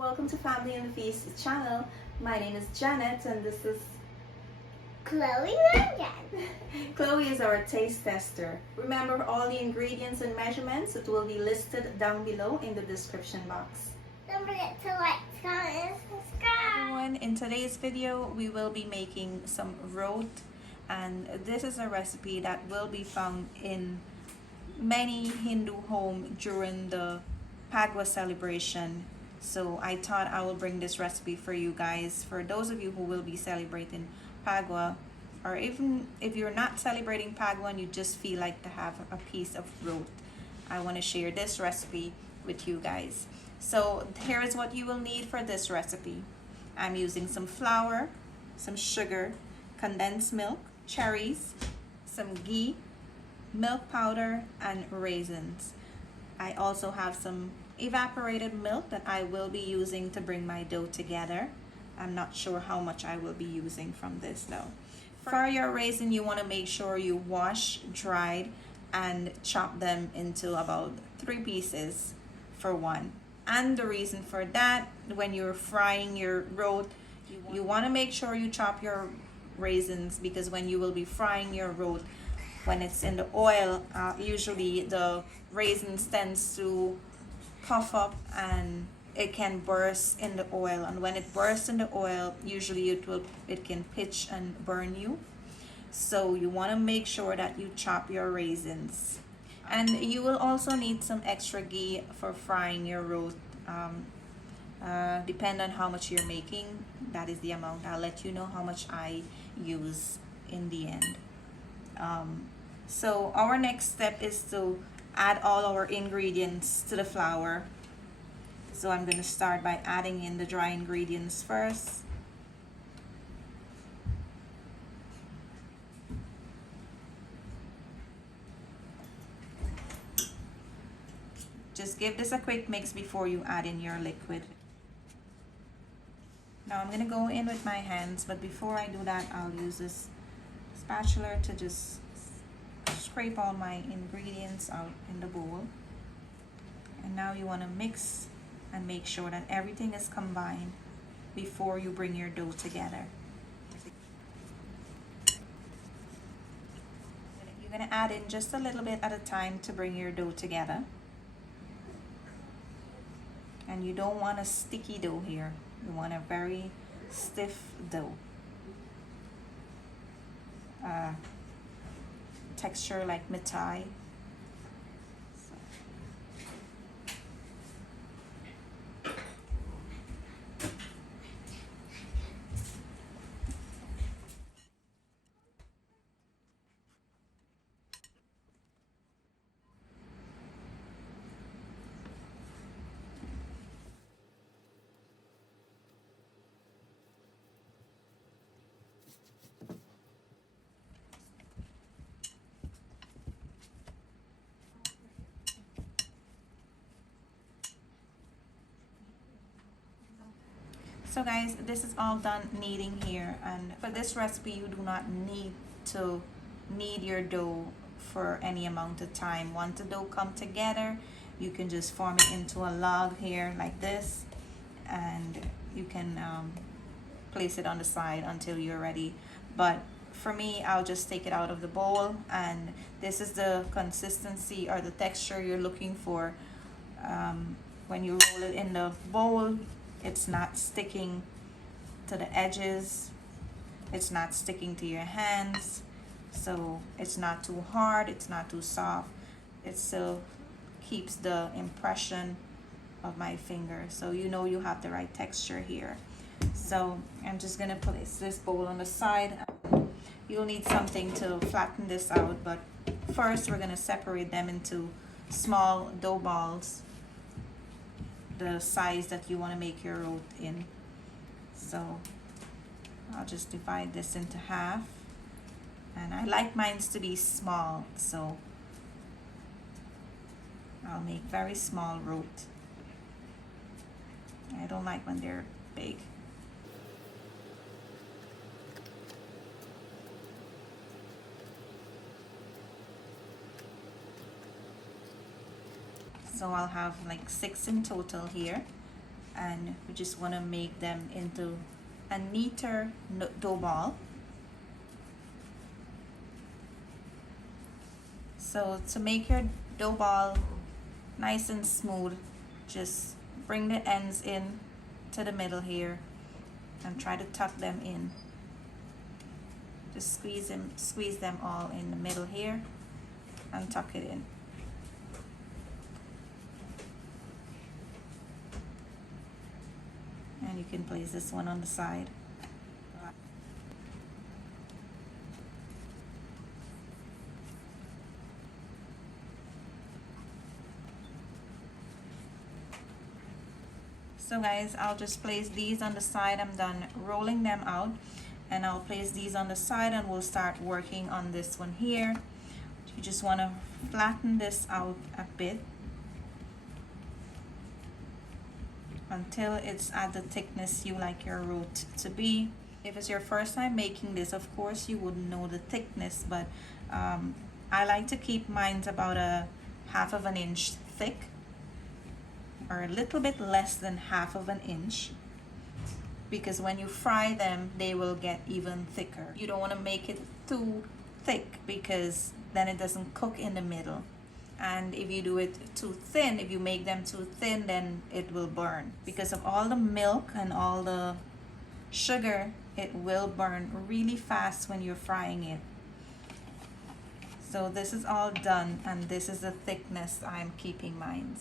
Welcome to Family and the Feast channel. My name is Janet and this is Chloe again. Chloe is our taste tester. Remember all the ingredients and measurements, it will be listed down below in the description box. Don't forget to like, comment, and subscribe. Everyone, in today's video we will be making some roat, and this is a recipe that will be found in many Hindu homes during the Pagwa celebration. So I thought I will bring this recipe for you guys, for those of you who will be celebrating Pagwa, or even if you're not celebrating Pagwa and you just feel like to have a piece of roat. I want to share this recipe with you guys. So here is what you will need for this recipe. I'm using some flour, some sugar, condensed milk, cherries, some ghee, milk powder, and raisins. I also have some evaporated milk that I will be using to bring my dough together. I'm not sure how much I will be using from this though. For your raisin, you want to make sure you wash, dried, and chop them into about 3 pieces for one. And the reason for that, when you're frying your roat, you want to make sure you chop your raisins, because when you will be frying your roat, when it's in the oil, usually the raisins tends to puff up and it can burst in the oil, and when it bursts in the oil, usually it can pitch and burn you. So you want to make sure that you chop your raisins. And you will also need some extra ghee for frying your roat. Depend on how much you're making, that is the amount. I'll let you know how much I use in the end. So our next step is to add all our ingredients to the flour. So I'm going to start by adding in the dry ingredients first. Just give this a quick mix before you add in your liquid. Now I'm going to go in with my hands, but before I do that, I'll use this spatula to just scrape all my ingredients out in the bowl. And now you want to mix and make sure that everything is combined before you bring your dough together. You're going to add in just a little bit at a time to bring your dough together. And you don't want a sticky dough here. You want a very stiff dough. Texture like mithai. So guys, this is all done kneading here, and for this recipe you do not need to knead your dough for any amount of time. Once the dough come together, you can just form it into a log here like this, and you can place it on the side until you're ready. But for me, I'll just take it out of the bowl, and this is the consistency or the texture you're looking for. When you roll it in the bowl, it's not sticking to the edges, it's not sticking to your hands, so it's not too hard, it's not too soft. It still keeps the impression of my finger, so you know you have the right texture here. So I'm just gonna place this bowl on the side. You'll need something to flatten this out, but first we're gonna separate them into small dough balls, the size that you want to make your roat in. So I'll just divide this into half, and I like mine to be small, so I'll make very small roat. I don't like when they're big. So I'll have like 6 in total here, and we just want to make them into a neater dough ball. So to make your dough ball nice and smooth, just bring the ends in to the middle here and try to tuck them in. Just squeeze them all in the middle here and tuck it in. And you can place this one on the side. So guys, I'll just place these on the side. I'm done rolling them out, and I'll place these on the side and we'll start working on this one here. You just want to flatten this out a bit until it's at the thickness you like your root to be. If it's your first time making this, of course you wouldn't know the thickness, but I like to keep mine about a 1/2 inch thick, or a little bit less than 1/2 inch, because when you fry them they will get even thicker. You don't want to make it too thick because then it doesn't cook in the middle. And if you do it too thin, if you make them too thin, then it will burn. Because of all the milk and all the sugar, it will burn really fast when you're frying it. So this is all done, and this is the thickness I'm keeping mine.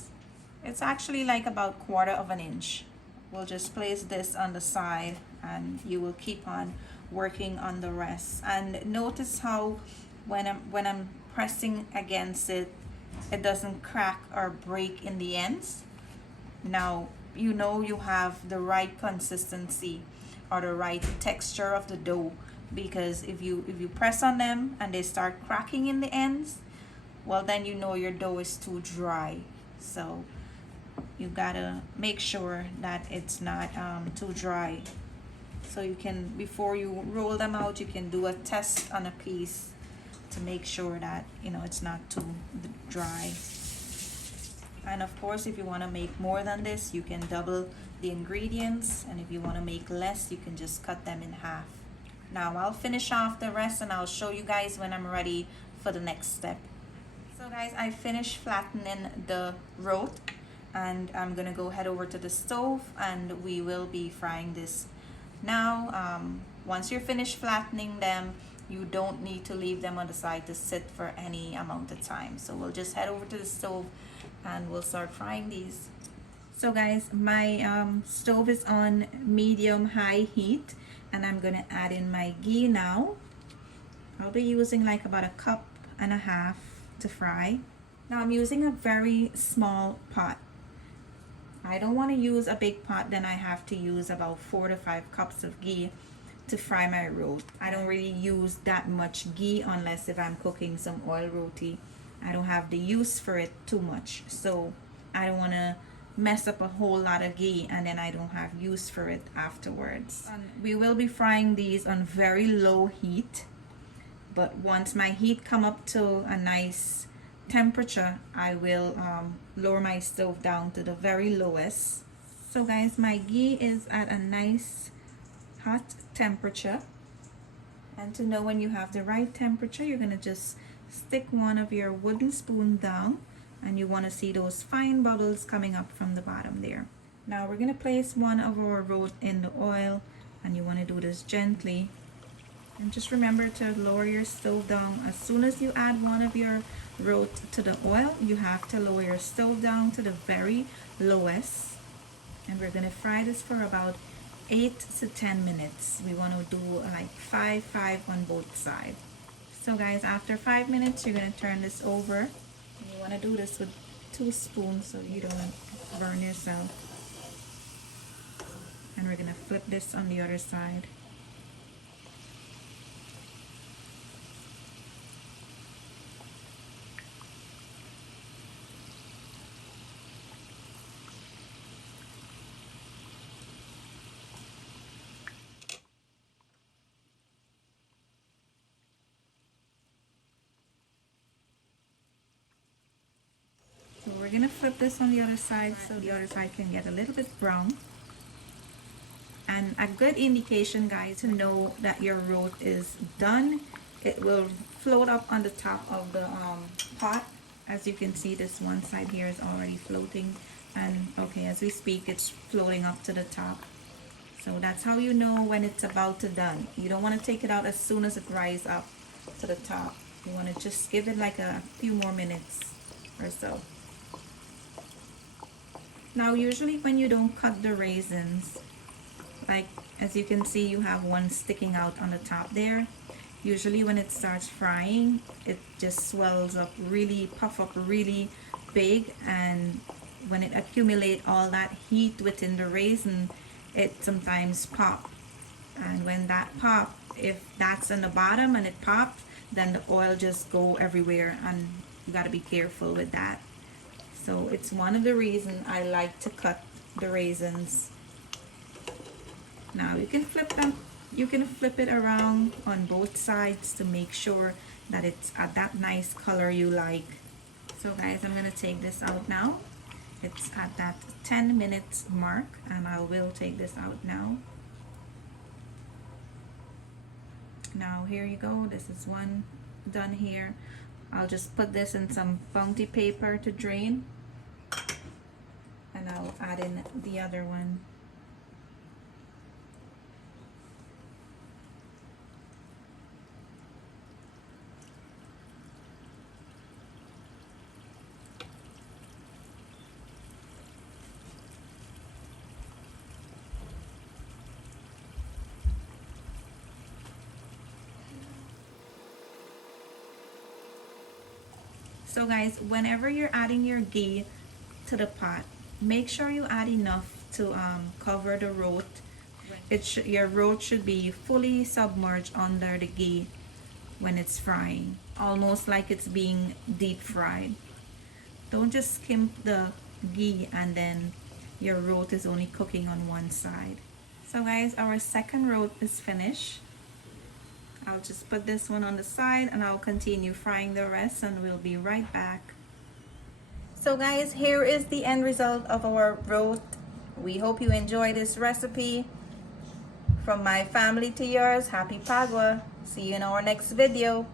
It's actually like about 1/4 inch. We'll just place this on the side and you will keep on working on the rest. And notice how when I'm pressing against it, it doesn't crack or break in the ends. Now you know you have the right consistency or the right texture of the dough, because if you press on them and they start cracking in the ends, well then you know your dough is too dry. So you gotta make sure that it's not too dry. So you can, before you roll them out, you can do a test on a piece to make sure that it's not too dry. And of course, if you want to make more than this, you can double the ingredients, and if you want to make less, you can just cut them in half. Now I'll finish off the rest and I'll show you guys when I'm ready for the next step. So guys, I finished flattening the roat, and I'm gonna go head over to the stove and we will be frying this. Now once you're finished flattening them, you don't need to leave them on the side to sit for any amount of time. So we'll just head over to the stove and we'll start frying these. So guys, my stove is on medium-high heat, and I'm gonna add in my ghee now. I'll be using like about 1.5 cups to fry. Now I'm using a very small pot. I don't want to use a big pot, then I have to use about 4 to 5 cups of ghee to fry my roat. I don't really use that much ghee unless if I'm cooking some oil roti. I don't have the use for it too much, so I don't want to mess up a whole lot of ghee and then I don't have use for it afterwards. We will be frying these on very low heat, but once my heat come up to a nice temperature, I will lower my stove down to the very lowest. So guys, my ghee is at a nice hot temperature, and to know when you have the right temperature, you're gonna just stick one of your wooden spoon down, and you want to see those fine bubbles coming up from the bottom there. Now we're gonna place one of our root in the oil, and you want to do this gently, and just remember to lower your stove down. As soon as you add one of your root to the oil, you have to lower your stove down to the very lowest, and we're gonna fry this for about 8 to 10 minutes. We want to do like 5 on both sides. So guys, after 5 minutes, you're gonna turn this over. You want to do this with 2 spoons so you don't burn yourself. And we're gonna flip this on the other side. So we're gonna flip this on the other side so the other side can get a little bit brown. And a good indication, guys, to know that your roat is done, it will float up on the top of the pot. As you can see, this one side here is already floating, and okay, as we speak, it's floating up to the top. So that's how you know when it's about to done. You don't want to take it out as soon as it rises up to the top. You want to just give it like a few more minutes or so. Now usually when you don't cut the raisins, like as you can see, you have one sticking out on the top there. Usually when it starts frying, it just swells up, really puff up really big, and when it accumulates all that heat within the raisin, it sometimes pop. And when that pop, if that's in the bottom and it pops, then the oil just go everywhere, and you got to be careful with that. So it's one of the reasons I like to cut the raisins. Now you can flip them, you can flip it around on both sides to make sure that it's at that nice color you like. So guys, I'm gonna take this out now. It's at that 10 minutes mark, and I will take this out now. Now here you go, this is one done here. I'll just put this in some bounty paper to drain, and I'll add in the other one. So guys, whenever you're adding your ghee to the pot, make sure you add enough to cover the roat. Your roat should be fully submerged under the ghee when it's frying, almost like it's being deep fried. Don't just skimp the ghee and then your roat is only cooking on one side. So guys, our second roat is finished. I'll just put this one on the side and I'll continue frying the rest, and we'll be right back. So guys, here is the end result of our roat. We hope you enjoy this recipe. From my family to yours, happy Pagwa. See you in our next video.